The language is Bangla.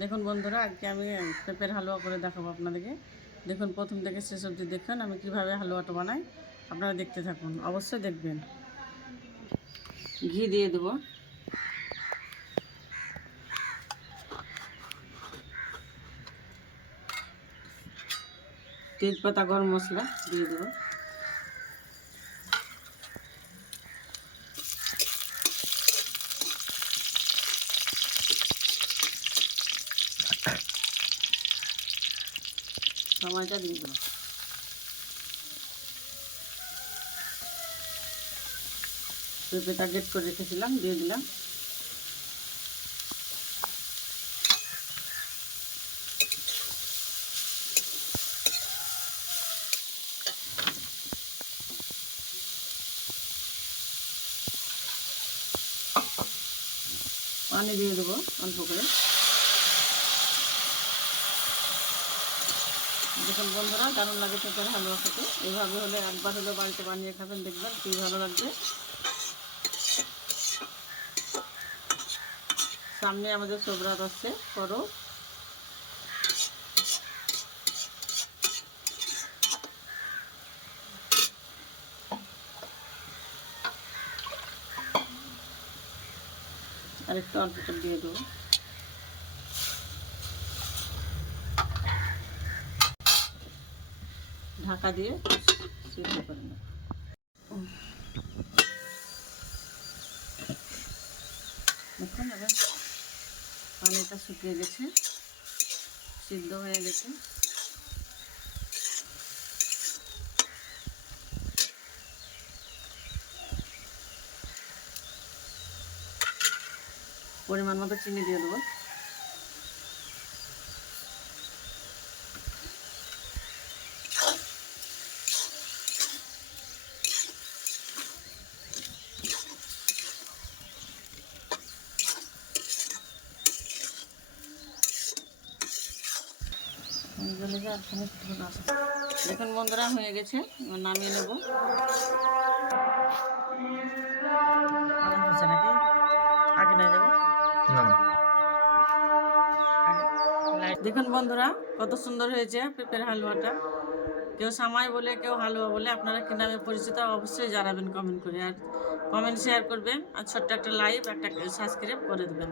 দেখুন বন্ধুরা, আজকে আমি পেঁপের হালুয়া করে দেখাবো আপনাদেরকে। দেখুন প্রথম থেকে শেষ অবধি দেখুন আমি কিভাবে হালুয়াটা বানাই। আপনারা দেখতে থাকুন, অবশ্যই দেখবেন। ঘি দিয়ে দেবো, তেজপাতা, গরম মশলা দিয়ে দেবো, সময়টা দিয়ে দেবো। পেঁপেটা গেট করে রেখেছিলাম, দিয়ে দিলাম। পানি দিয়ে দেবো অল্প করে। দেখুন বন্ধুরা, দারুণ লাগে পেঁপের হালুয়া খেতে। এইভাবে হলে একবার হলে বাড়িতে বানিয়ে খাবেন, দেখবেন কী ভালো লাগবে। সামনে আমাদের সবরাত আসছে, করো। আর একটু অল্প করে দিয়ে দেবো। ঢাকা দিয়ে সিদ্ধ করে নেব। দেখুন এবার পানিটা শুকিয়ে গেছে, সিদ্ধ হয়ে গেছে। পরিমাণ মতো চিনি দিয়ে দেবো। দেখুন বন্ধুরা, হয়ে গেছে, নামিয়ে নেব। নাকি আগে নিয়ে যাবো। দেখুন বন্ধুরা, কত সুন্দর হয়েছে পেঁপের হালুয়াটা। কেউ সামাই বলে, কেউ হালুয়া বলে। আপনারা কি নামে পরিচিত অবশ্যই জানাবেন কমেন্ট করে। আর কমেন্ট শেয়ার করবেন, আর ছোট্ট একটা লাইক, একটা সাবস্ক্রাইব করে দেবেন।